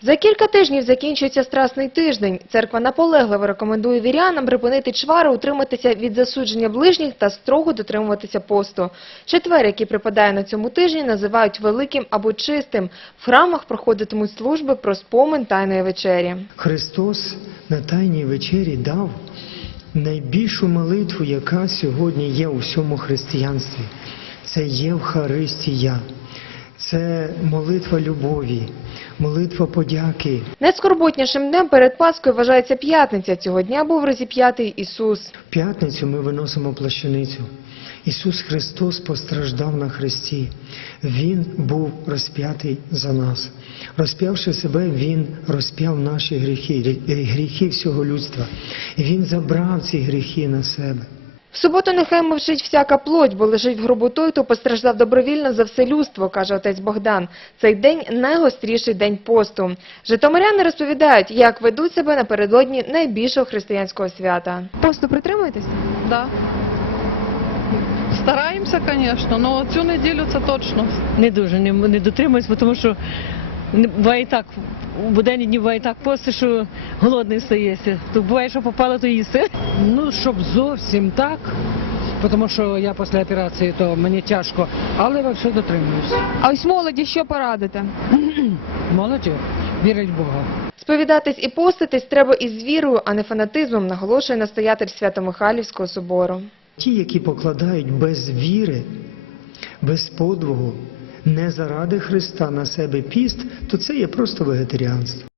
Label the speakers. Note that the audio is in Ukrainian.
Speaker 1: За кілька тижнів закінчується Страсний тиждень. Церква наполегливо рекомендує вірянам припинити чвари, утриматися від засудження ближніх та строго дотримуватися посту. Четвер, який припадає на цьому тижні, називають великим або чистим. В храмах проходитимуть служби про спомин Тайної вечері.
Speaker 2: Христос на Тайній вечері дав найбільшу молитву, яка сьогодні є у всьому християнстві. Це Євхаристія. Це молитва любові, молитва подяки.
Speaker 1: Найскорботнішим днем перед Пасхою вважається п'ятниця. Цього дня був розіп'ятий Ісус.
Speaker 2: В п'ятницю ми виносимо плащаницю. Ісус Христос постраждав на хресті. Він був розп'ятий за нас. Розп'явши себе, Він розп'яв наші гріхи, гріхи всього людства. І Він забрав ці гріхи на себе.
Speaker 1: В суботу нехай мовчить всяка плоть, бо лежить в гробу той, хто постраждав добровільно за все людство, каже отець Богдан. Цей день – найгостріший день посту. Житомиряни розповідають, як ведуть себе напередодні найбільшого християнського свята. Посту притримуєтесь?
Speaker 3: Да. Стараємося, звісно, але цю неділю це точно.
Speaker 4: Не дуже не дотримуюсь, тому що буває так, у буденні дні буває так пости, що голодний стаєшся. То буває, що попало, то їсти.
Speaker 5: Ну, щоб зовсім так, тому що я після операції, то мені тяжко, але взагалі дотримуюсь.
Speaker 6: А ось молоді що порадите?
Speaker 5: Молоді, вірить в Бога.
Speaker 1: Сповідатись і поститись треба із вірою, а не фанатизмом, наголошує настоятель Свято-Михайлівського собору.
Speaker 2: Ті, які покладають без віри, без подвигу, не заради Христа на себе піст, то це є просто вегетаріанство.